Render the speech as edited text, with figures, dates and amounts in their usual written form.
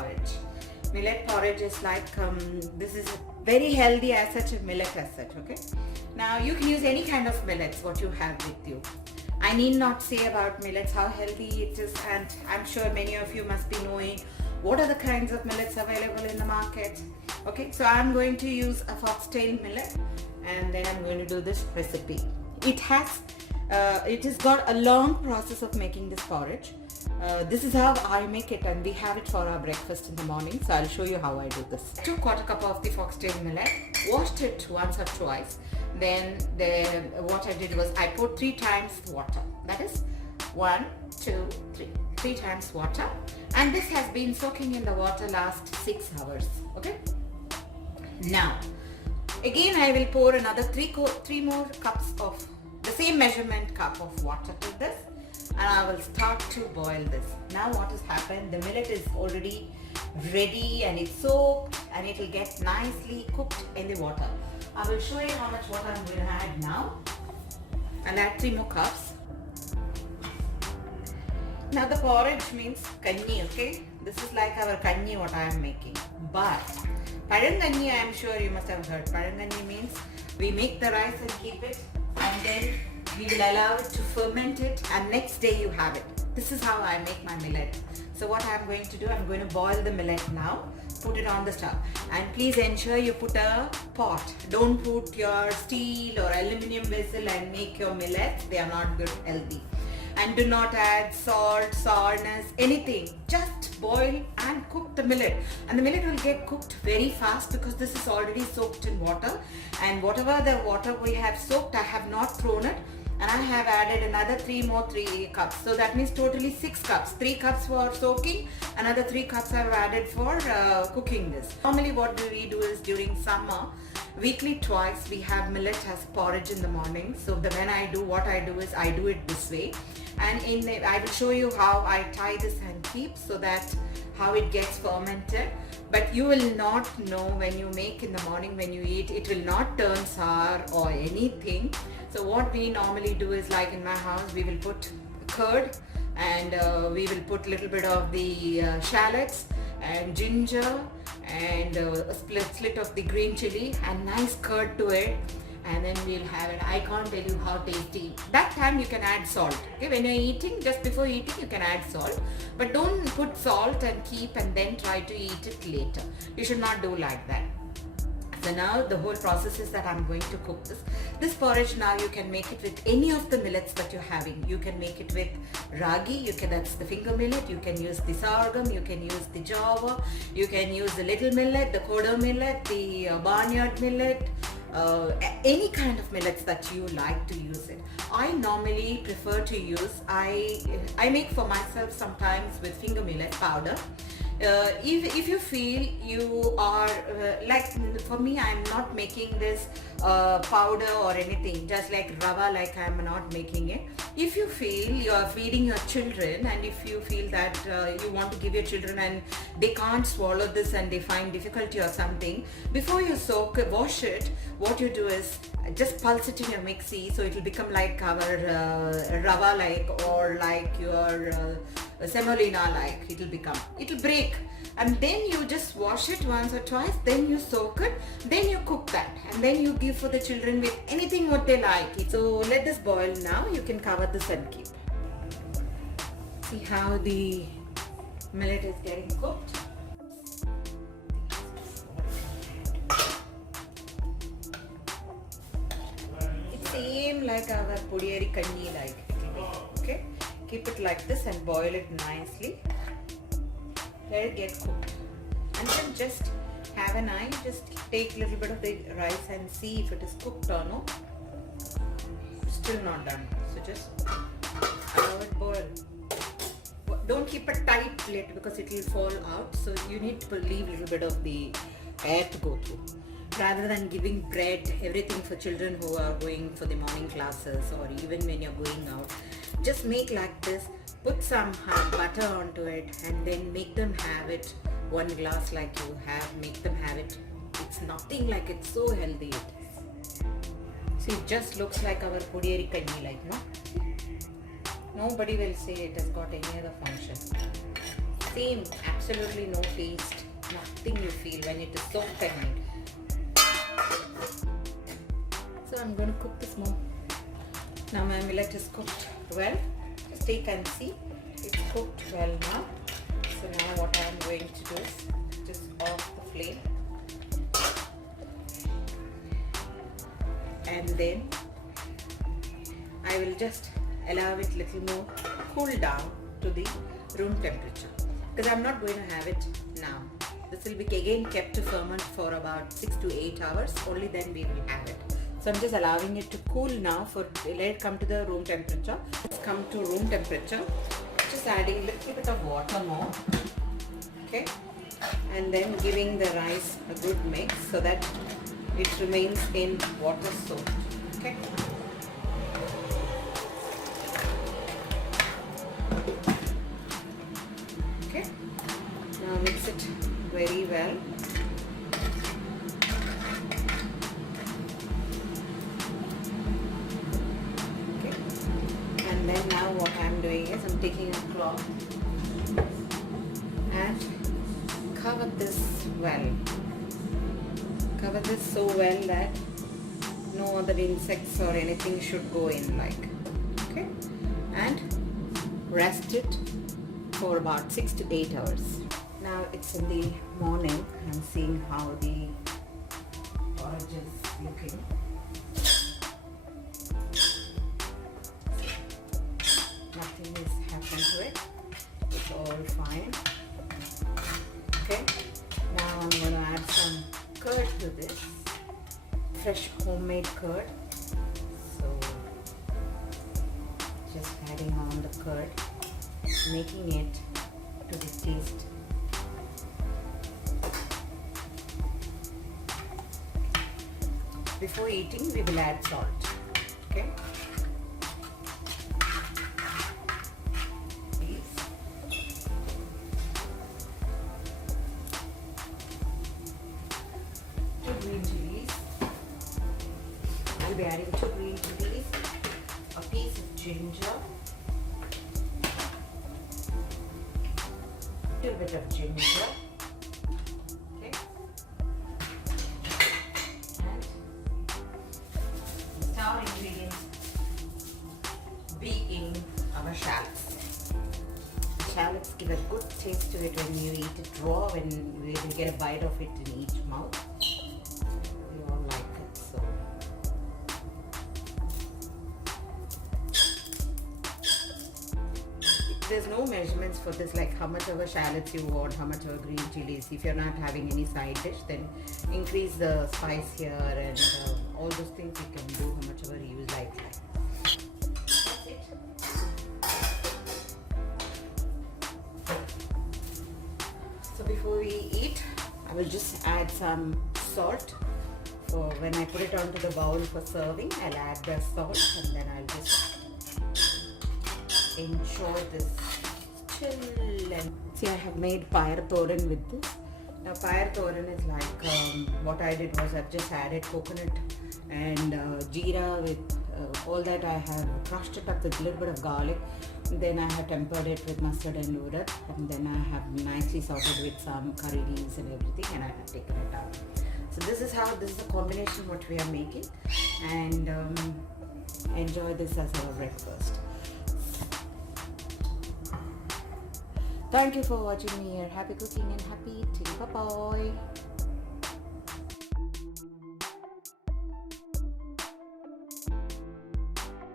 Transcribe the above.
porridge. Millet porridge is like, this is very healthy as such, a millet as such, okay? Now you can use any kind of millets what you have with you. I need not say about millets how healthy it is, and I'm sure many of you must be knowing what are the kinds of millets available in the market. Okay, so I'm going to use a foxtail millet, and then I'm going to do this recipe. It has got a long process of making this porridge. This is how I make it, and we have it for our breakfast in the morning. So I'll show you how I do this. 2/4 cup of the foxtail millet, washed it once or twice. Then what I did was I put 3 times water. That is 1, 2, 3. 3 times water, and this has been soaking in the water last 6 hours. Okay. Now, again I will pour another 3 more cups of the same measurement cup of water to this, and I will start to boil this. Now what has happened, the millet is already ready and it's soaked, and it will get nicely cooked in the water. I will show you how much water I'm going to add now. I'll add 3 more cups. Now the porridge means kanji, okay? This is like our kanji what I am making. But Pazhankanji, I am sure you must have heard. Pazhankanji means we make the rice and keep it, and then we will allow it to ferment it, and next day you have it. This is how I make my millet. So what I am going to do, I am going to boil the millet now, put it on the stove, and please ensure you put a pot. Don't put your steel or aluminum vessel and make your millets. They are not good, healthy. And do not add salt, sourness, anything. Just boil and cook the millet, and the millet will get cooked very fast because this is already soaked in water, and whatever the water we have soaked, I have not thrown it, and I have added another 3 cups. So that means totally 6 cups. 3 cups for soaking, another 3 cups I have added for cooking this. Normally what do we do is during summer, weekly twice we have millet as porridge in the morning. So what I do is I do it this way, and I will show you how I tie this and keep, so that how it gets fermented. But you will not know when you make in the morning, when you eat, it will not turn sour or anything. So what we normally do is, like in my house, we will put curd, and we will put little bit of the shallots and ginger, and a slit of the green chili, and nice curd to it, and then we'll have it. I can't tell you how tasty. That time you can add salt. Okay, when you're eating, just before eating, you can add salt, but don't put salt and keep and then try to eat it later. You should not do like that. So now the whole process is that I'm going to cook this. This porridge now you can make it with any of the millets that you're having. You can make it with ragi, that's the finger millet, you can use the sorghum, you can use the java, you can use the little millet, the koda millet, the barnyard millet, any kind of millets that you like to use it. I normally prefer to use, I make for myself sometimes with finger millet powder. If you feel you are like, for me, I'm not making this powder or anything, just like rava, like I'm not making it. If you feel you are feeding your children, and if you feel that you want to give your children and they can't swallow this and they find difficulty or something, before you wash it, what you do is just pulse it in your mixie, so it will become like our rava like, or like your semolina like. It will break, and then you just wash it once or twice, then you soak it, then you cook that, and then you give for the children with anything what they like. So let this boil now. You can cover this and keep. See how the millet is getting cooked. It's same like our pudiyari kanji like it will be. Okay, keep it like this and boil it nicely. Let it get cooked, and then just have an eye, just take a little bit of the rice and see if it is cooked or no. Still not done, so just allow it boil. Don't keep it tight lid because it will fall out, so you need to leave a little bit of the air to go through. Rather than giving bread, everything for children who are going for the morning classes, or even when you're going out, just make like this. Put some butter onto it, and then make them have it. 1 glass like you have, make them have it. It's nothing like, it's so healthy it is. See, it just looks like our pudiyari kanji like, no? Nobody will say it has got any other function. Same, absolutely no taste, nothing you feel when it is soaked and made. So I'm going to cook this more. Now my millet is cooked well. Just take and see. It's cooked well now. So now what I'm going to do is just off the flame. And then I will just allow it little more cool down to the room temperature, because I'm not going to have it now. This will be again kept to ferment for about 6 to 8 hours. Only then we will have it. So I'm just allowing it to cool now for let it come to the room temperature. It's come to room temperature. Just adding a little bit of water more. Okay, and then giving the rice a good mix so that it remains in water soaked. Okay. Okay. Now mix it very well. Okay. And then now what I am doing is I'm taking a cloth and cover this well. Cover this so well that no other insects or anything should go in, like. Okay, and rest it for about 6 to 8 hours. Now it's in the morning. I'm seeing how the porridge is looking. Nothing has happened to it. It's all fine. Okay, now I'm going to add some curd to this, fresh homemade curd. So just adding on the curd, making it to the taste. Before eating, we will add salt. Okay. Green chilies. I'll be adding 2 green chilies, a piece of ginger, a little bit of ginger, okay, and star ingredients being our shallots. Shallots give a good taste to it when you eat it raw, when you will get a bite of it in each mouth. There's no measurements for this, like how much of a shallots you want, how much of a green chilies. If you're not having any side dish, then increase the spice here, and all those things you can do, how much ever you like. That's it. So before we eat, I will just add some salt. For when I put it onto the bowl for serving, I'll add the salt, and then I'll just enjoy this chill. And see, I have made payar thoran with this. Now payar thoran is like what I did was I've just added coconut and jeera with all that. I have crushed it up with a little bit of garlic. Then I have tempered it with mustard and urad, and then I have nicely sauteed with some curry leaves and everything, and I have taken it out. So this is a combination what we are making, and enjoy this as our breakfast. Thank you for watching me here. Happy cooking and happy eating. Bye bye.